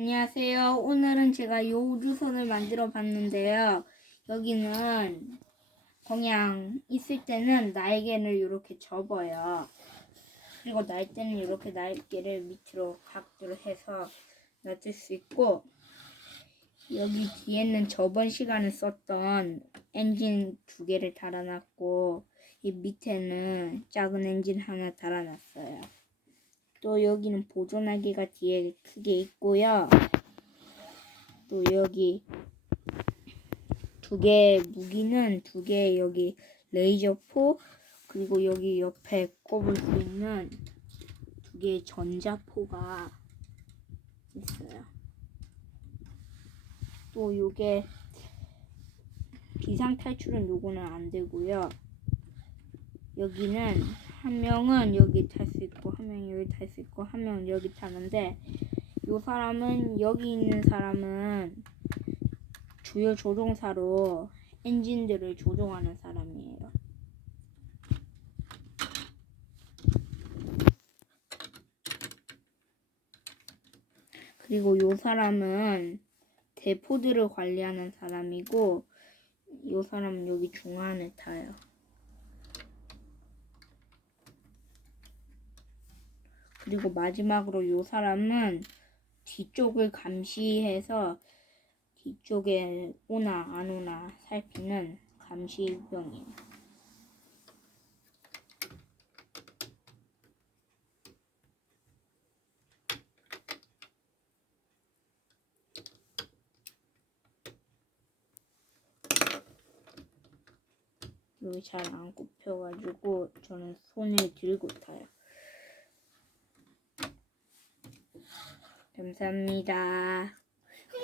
안녕하세요. 오늘은 제가 요 우주선을 만들어 봤는데요. 여기는 그냥 있을 때는 날개를 이렇게 접어요. 그리고 날 때는 이렇게 날개를 밑으로 각도를 해서 놔둘 수 있고 여기 뒤에는 저번 시간에 썼던 엔진 두 개를 달아놨고 이 밑에는 작은 엔진 하나 달아놨어요. 또 여기는 보조날개가 뒤에 크게 있고요. 또 여기 두 개의 무기는 두 개의 여기 레이저 포 그리고 여기 옆에 꼽을 수 있는 두 개의 전자포가 있어요. 또 요게 비상 탈출은 요거는 안 되고요. 여기는 한 명은 여기 탈 수 있고 한 명이 여기 탈 수 있고 한 명은 여기 타는데 요 사람은 여기 있는 사람은 주요 조종사로 엔진들을 조종하는 사람이에요. 그리고 요 사람은 대포들을 관리하는 사람이고 요 사람은 여기 중간에 타요. 그리고 마지막으로 요 사람은 뒤쪽을 감시해서 뒤쪽에 오나 안 오나 살피는 감시병이에요. 여기 잘 안 꼽혀가지고 저는 손에 들고 타요. 감사합니다.